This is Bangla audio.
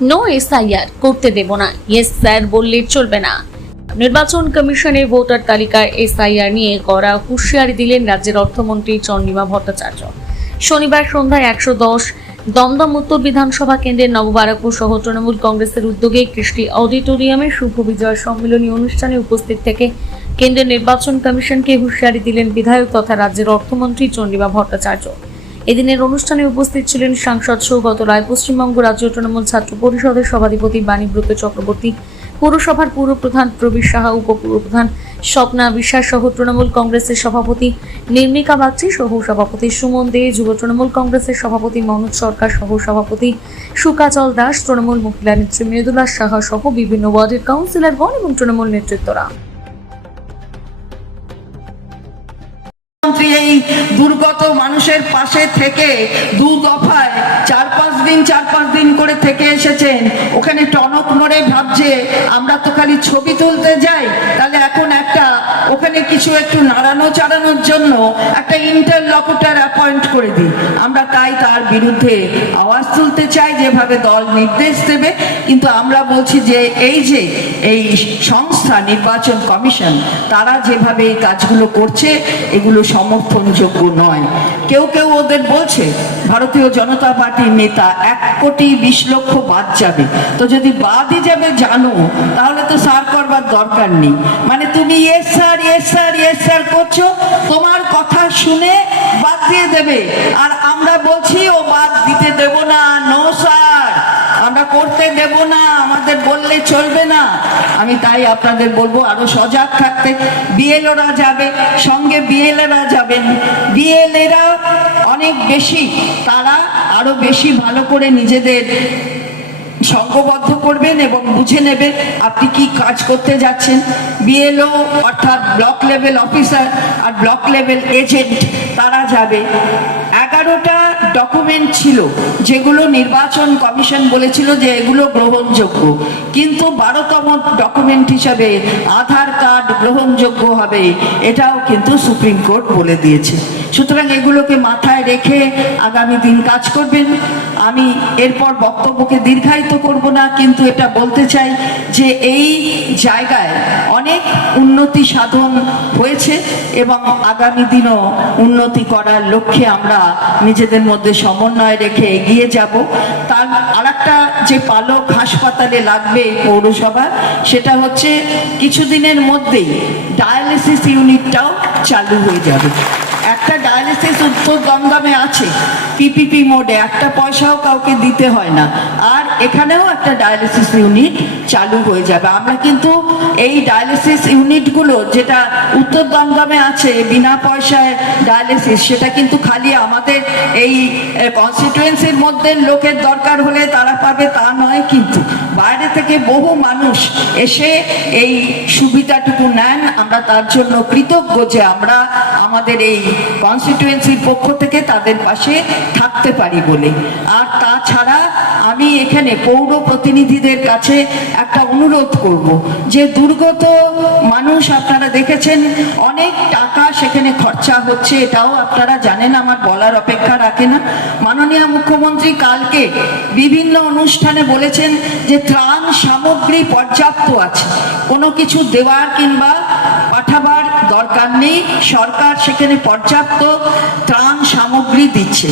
নো এসআইআর করতে দেব না। ইয়েস স্যার বললে চলবে না। নির্বাচন কমিশনের ভোটার তালিকায় এসআইআর নিয়ে করা হুঁশিয়ারি দিলেন রাজ্যের অর্থমন্ত্রী চন্দ্রিমা ভট্টাচার্য। শনিবার সন্ধ্যায় একশো দশ দমদম উত্তর বিধানসভা কেন্দ্রের নববারাকপুর সহ তৃণমূল কংগ্রেসের উদ্যোগে কৃষ্টি অডিটোরিয়ামে শুভ বিজয় সম্মেলনী অনুষ্ঠানে উপস্থিত থেকে কেন্দ্রের নির্বাচন কমিশনকে হুঁশিয়ারি দিলেন বিধায়ক তথা রাজ্যের অর্থমন্ত্রী চন্দ্রিমা ভট্টাচার্য। এদিনের অনুষ্ঠানে উপস্থিত ছিলেন সাংসদ সৌগত রায়, পশ্চিমবঙ্গ রাজ্য তৃণমূল ছাত্র পরিষদের সভাধিপতি বাণীব্রত চক্রবর্তী, পুরসভার পুরপ্রধান প্রবীর সাহা, উপপুরপ্রধান স্বপ্না বিশ্বাস সহ তৃণমূল কংগ্রেসের সভাপতি নির্মিকা বাগচি সহ সভাপতি সুমন দে, যুব তৃণমূল কংগ্রেসের সভাপতি মনোজ সরকার সহ সভাপতি সুকাচল দাস, তৃণমূল মহিলা নেত্রী মৃদুলা সাহা সহ বিভিন্ন ওয়ার্ডের কাউন্সিলরগণ এবং তৃণমূল নেতৃত্বরা। এই দুর্গত মানুষের পাশে থেকে দু দফায় চার পাঁচ দিন, চার পাঁচ দিন করে থেকে এসেছেন। ওখানে টনক মরে ভাবছে, আমরা তো খালি ছবি তুলতে যাই, তাহলে এখন একটা ওখানে কিছু একটু নাড়ানো চাড়ানোর জন্য একটা ইন্টারলকুটার অ্যাপয়েন্ট করে দিই। আমরা তাই তার বিরুদ্ধে আওয়াজ তুলতে চাই, যেভাবে দল নির্দেশ দেবে। কিন্তু আমরা বলছি যে এই যে এই সংস্থা, নির্বাচন কমিশন, তারা যেভাবে এই কাজগুলো করছে, এগুলো সমর্থনযোগ্য নয়। কেউ কেউ ওদের বলছে, ভারতীয় জনতা পার্টির নেতা এক কোটি বিশ লক্ষ বাদ যাবে। তো যদি বাদই যাবে জানো, তাহলে তো সার করবার দরকার নেই। মানে তুমি yes sir yes sir yes sir করছ, তোমার কথা শুনে বাদ দিয়ে দেবে। আর আমরা বলছি, ও বাদ দিতে দেব না নো স্যার আমরা করতে দেব না, আমাদের বললে চলবে না। আমি তাই আপনাদের বলব, আরও সজাগ থাকতে। বিএলওরা যাবে, সঙ্গে বিএলএরা যাবেন। বিএলএরা অনেক বেশি, তারা আরও বেশি ভালো করে নিজেদের সংঘবদ্ধ করবেন এবং বুঝে নেবেন আপনি কি কাজ করতে যাচ্ছেন। বিএলও অর্থাৎ ব্লক লেভেল অফিসার আর ব্লক লেভেল এজেন্ট, তারা যাবে। এগারোটা ডকুমেন্ট ছিল, যেগুলো নির্বাচন কমিশন বলেছিল যে এগুলো গ্রহণযোগ্য। কিন্তু বারোতম ডকুমেন্ট হিসাবে আধার কার্ড গ্রহণযোগ্য হবে, এটাও কিন্তু সুপ্রিম কোর্ট বলে দিয়েছে। সুতরাং এগুলোকে মাথায় রেখে আগামী দিন কাজ করবেন। আমি এরপর বক্তব্যকে দীর্ঘায়িত করব না, কিন্তু এটা বলতে চাই যে এই জায়গায় অনেক উন্নতি সাধন হয়েছে এবং আগামী দিনও উন্নতি করার লক্ষ্যে আমরা নিজেদের মধ্যে সমন্বয় রেখে এগিয়ে যাব। তার আরেকটা যে পালক হাসপাতালে লাগবে পৌরসভা, সেটা হচ্ছে কিছুদিনের মধ্যেই ডায়ালিসিস ইউনিটটাও চালু হয়ে যাবে। ডায়ালিসিস উত্তর দমদমে আছে। পিপিপি মোডে একটা পয়সাও কাউকে দিতে হয় না। আর এখানেও একটা ডায়ালিসিস ইউনিট চালু হয়ে যাবে। আমরা কিন্তু এই ডায়ালিসিস ইউনিটগুলো যেটা উত্তর দমদমে আছে, বিনা পয়সায় ডায়ালিসিস সেটা কিন্তু খালি আমাদের এই কনস্টিটুয়েন্সির মধ্যে লোকের দরকার হলে তারা পাবে, তা নয় কিন্তু। বাইরে থেকে বহু মানুষ এসে এই সুবিধাটুকু নেন। আমরা তার জন্য কৃতজ্ঞ যে আমরা আমাদের এই কনস্টিটুয়েন্সির পক্ষ থেকে তাদের পাশে থাকতে পারি বলে। আর তাছাড়া আমি এখানে পৌর প্রতিনিধিদের কাছে একটা অনুরোধ করব যে দুর্গত মানুষ আপনারা দেখেছেন, অনেক টাকা সেখানে খরচা হচ্ছে, এটাও আপনারা জানেন, আমার বলার অপেক্ষা রাখে না। মাননীয় মুখ্যমন্ত্রী কালকে বিভিন্ন অনুষ্ঠানে বলেছেন যে ত্রাণ সামগ্রী পর্যাপ্ত আছে, কোনো কিছু দেওয়ার কিংবা পাঠাবার দরকার নেই। সরকার সেখানে পর্যাপ্ত ত্রাণ সামগ্রী দিচ্ছে।